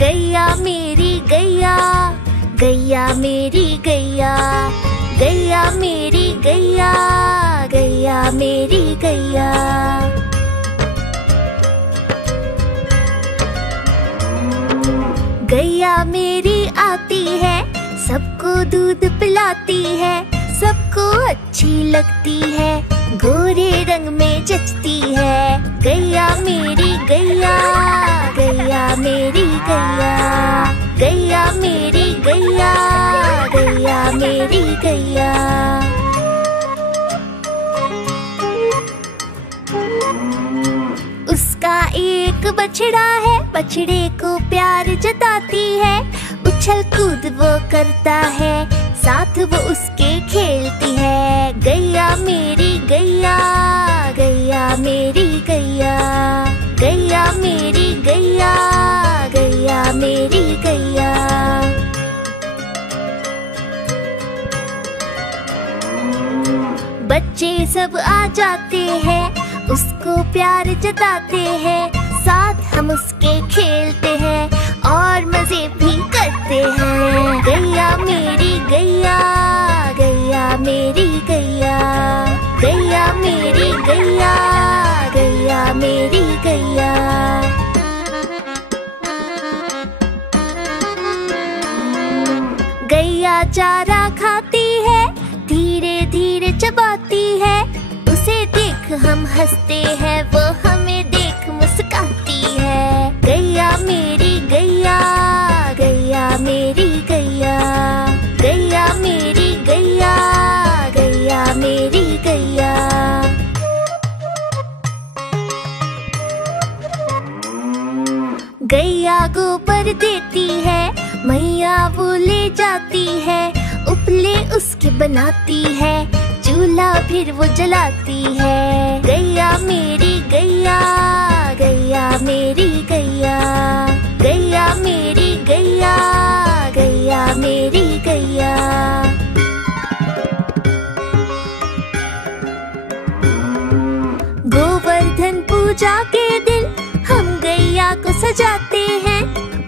गैया मेरी गैया, गैया मेरी गैया, गैया मेरी गैया, गैया मेरी गैया। गैया मेरी आती है, सबको दूध पिलाती है, सबको अच्छी लगती है, गोरे रंग में जचती है। गैया मेरी गैया, गैया मेरी गैया, गैया मेरी गैया, गैया मेरी गैया। उसका एक बछड़ा है, बछड़े को प्यार जताती है, उछल कूद वो करता है, साथ वो उसके खेलती है। गैया मेरी गैया, गैया मेरी गैया, गैया मेरी गैया, गैया मेरी गैया। बच्चे सब आ जाते हैं, उसको प्यार जताते हैं, साथ हम उसके खेलते हैं और मजे भी करते हैं। गैया मेरी गैया, गैया मेरी गैया, गैया मेरी गैया, गैया मेरी गैया। गैया चारा खाती है, धीरे धीरे चबाती है, उसे देख हम हंसते हैं, वो हमें देख मुस्काती है। गैया मेरी गैया, गैया मेरी गैया, गैया मेरी गैया, गैया मेरी गैया। गैया गोबर देती है, मैया वो ले जाती है, उपले उसके बनाती है, चूल्हा फिर वो जलाती है। गैया मेरी गैया, गैया मेरी गैया, गैया मेरी गैया, गैया मेरी गैया। गोवर्धन पूजा के दिन हम गैया को सजाते हैं,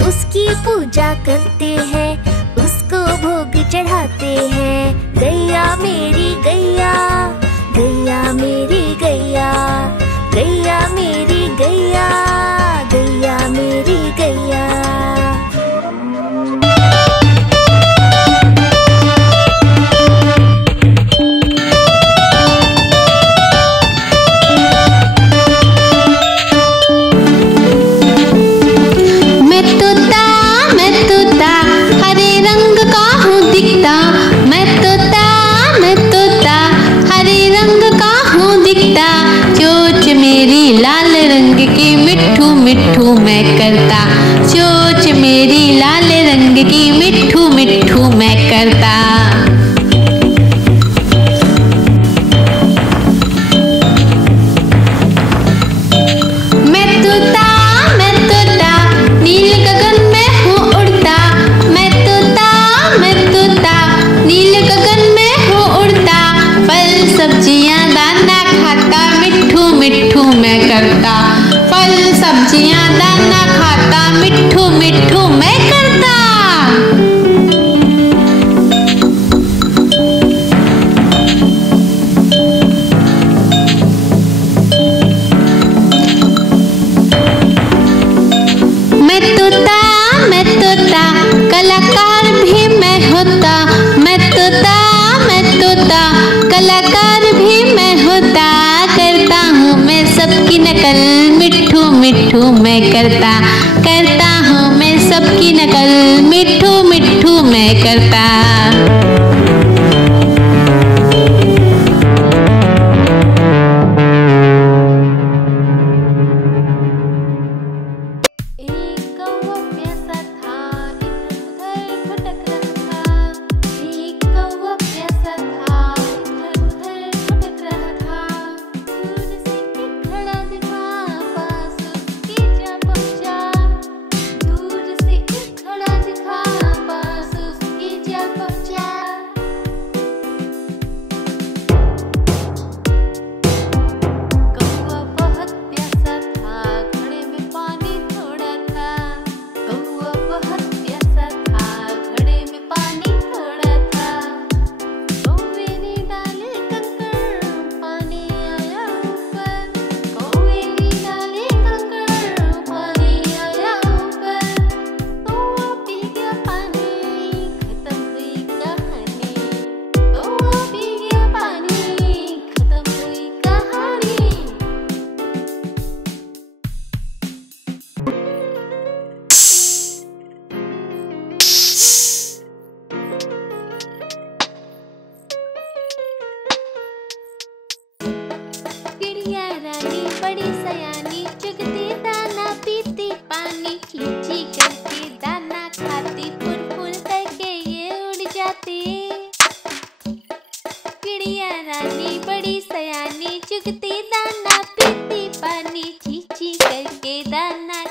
उसकी पूजा करते हैं, उसको भोग चढ़ाते हैं। गैया मेरी गैया, गैया मेरी गैया, गैया मेरी गैया, गैया मेरी गैया। मिठू मैं करता, चोंच मेरी लाल रंग की मिठू मिठू मैं करता। मैं तोता नील गगन में हूँ उड़ता, मैं तोता नील गगन में हूँ उड़ता, फल सब्जियाँ दाना खाता, मिठू मिठू मैं करता, फल सब्जियाँ दाना खाता, मिठू मिठू मैं करता। मैं तोता कलाकार भी मैं होता, मैं तोता कलाकार भी मैं होता, करता हूँ मैं सबकी नकल, मिठू मिठू मैं करता हूँ मैं सबकी नकल, मिठू मिठू मैं करता।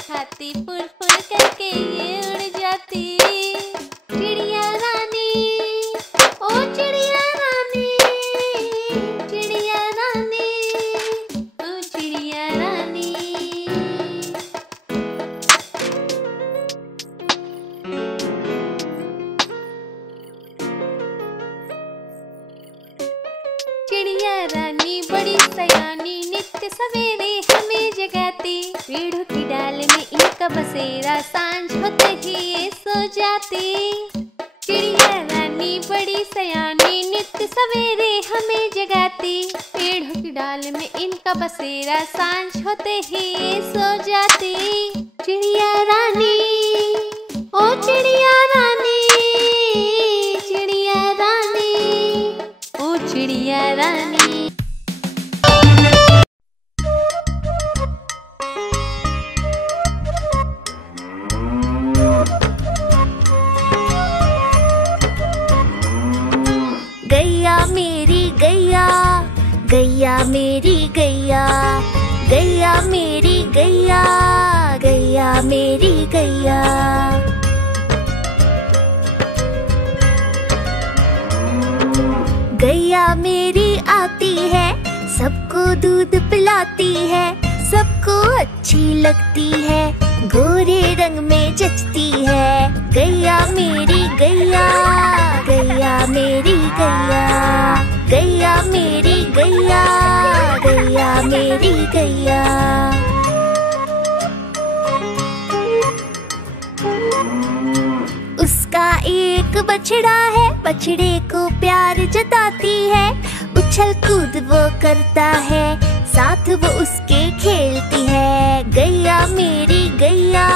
छाती फुल फुल करके ये उड़ जाती। चिड़िया रानी, ओ चिड़िया रानी, चिड़िया रानी, ओ चिड़िया रानी। चिड़िया रानी बड़ी सयानी, नित्य सवेरे हमें जगाती। पेड़ों की डाल में इनका बसेरा, सांझ होते ही ये सो जाती। चिड़िया रानी बड़ी सयानी, नित्य सवेरे हमें जगाती। पेड़ों की डाल में इनका बसेरा, सांझ होते ही ये सो जाती। चिड़िया रानी, ओ चिड़िया रानी, चिड़िया रानी, ओ चिड़िया रानी। गैया मेरी गैया, गैया मेरी गैया, गैया मेरी गैया, गैया मेरी गैया। गैया मेरी आती है, सबको दूध पिलाती है, सबको अच्छी लगती है, गोरे रंग में जचती है। गैया मेरी गैया, गैया मेरी गैया, गैया मेरी गैया, गैया मेरी गैया। उसका एक बछड़ा है, बछड़े को प्यार जताती है, उछल कूद वो करता है, साथ वो उसके खेलती है। गैया मेरी गैया,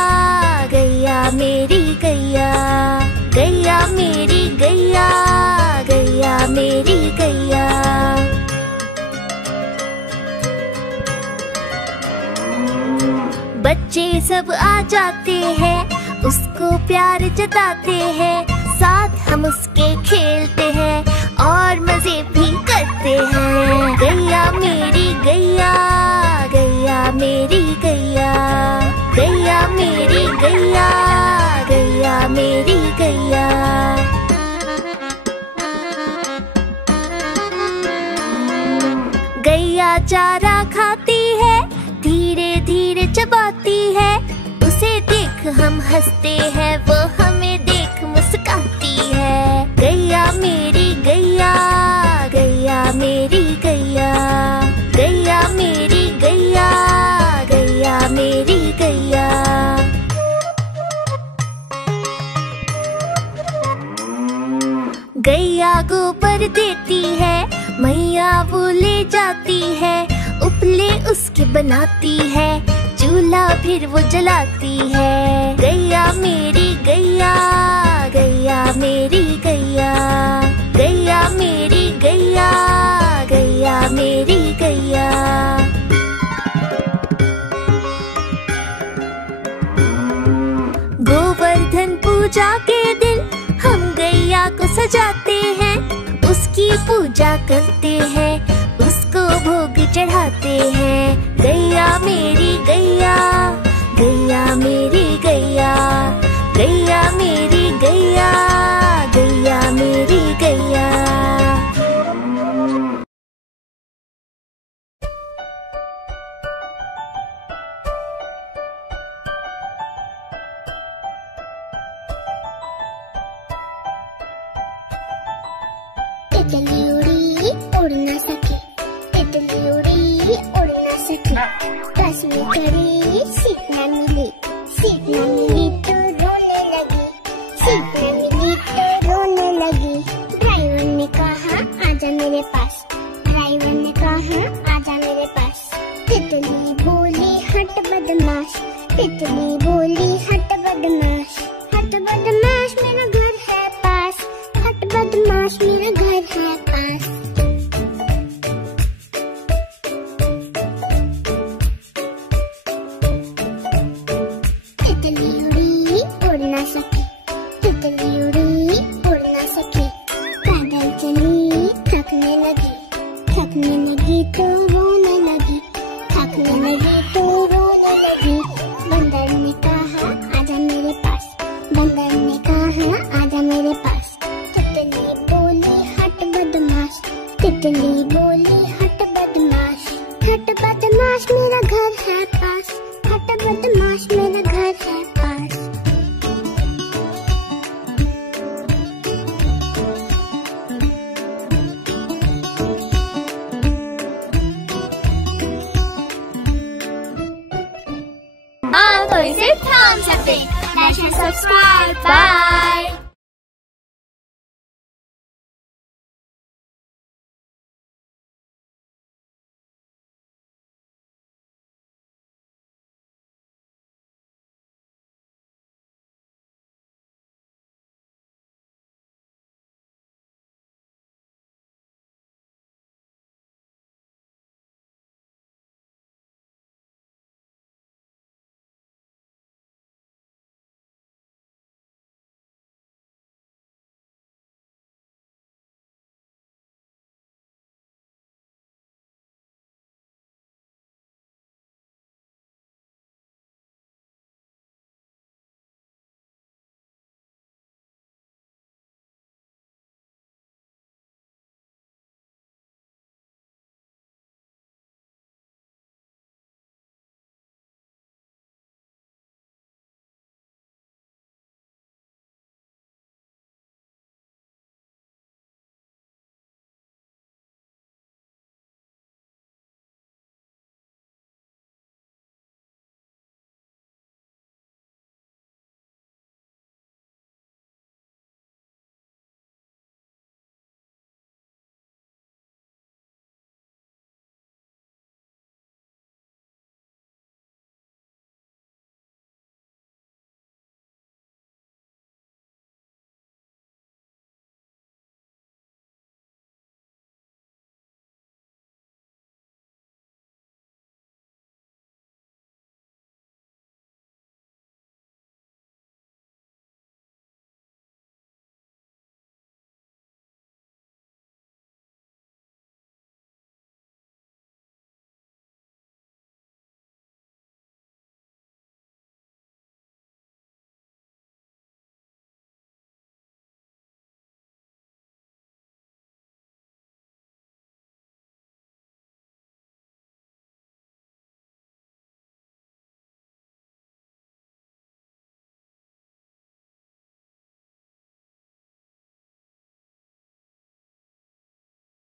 गैया मेरी गैया, गैया मेरी गैया, गैया मेरी गैया। बच्चे सब आ जाते हैं, उसको प्यार जताते हैं, साथ हम उसके खेलते हैं और मजे भी करते हैं। गैया मेरी गैया, गैया मेरी गैया, गैया मेरी गैया, गैया मेरी गैया। गैया चारा खाती है, धीरे धीरे चबाती है, उसे देख हम हंसते हैं, वो हमें देख मुस्काती है। गैया मेरी गैया, गैया मेरी गैया, गैया मेरी गैया, गैया मेरी गैया। गैया गोबर देती है, मैया वो ले जाती है, उपले उसके बनाती है, चूल्हा फिर वो जलाती है। गैया मेरी गैया, गैया मेरी गैया, गैया मेरी गैया, गैया मेरी गैया। गोवर्धन पूजा के दिन हम गैया को सजाते हैं, उसकी पूजा करते हैं, उसको भोग चढ़ाते हैं। गैया मेरी गैया, गैया मेरी गैया, गैया मेरी गैया, गैया मेरी गैया। तितली उड़ी उड़ न सके, तितली उड़ी उड़ न सके, बस में करी सीट न मिली, सीट न मिली तो रोने लगी, सीट न मिली तो रोने लगी। ड्राइवर ने कहा आजा मेरे पास, ड्राइवर ने कहा आजा मेरे पास। तितली बोली हट बदमाश, तितली बोली हट बदमाश, हट बदमाश मेरा घर है पास, हट बदमाश मेरा घर है पास। तितली उड़ी उड़ न सकी, तितली उड़ी उड़ न सकी, पैदल चली थकने लगी, थकने लगी तो रोने लगी, थकने लगी तो रोने लगी। बंदर ने बदमाश मेरा घर है पास। हाँ तो इसे थाम सकते। Subscribe bye.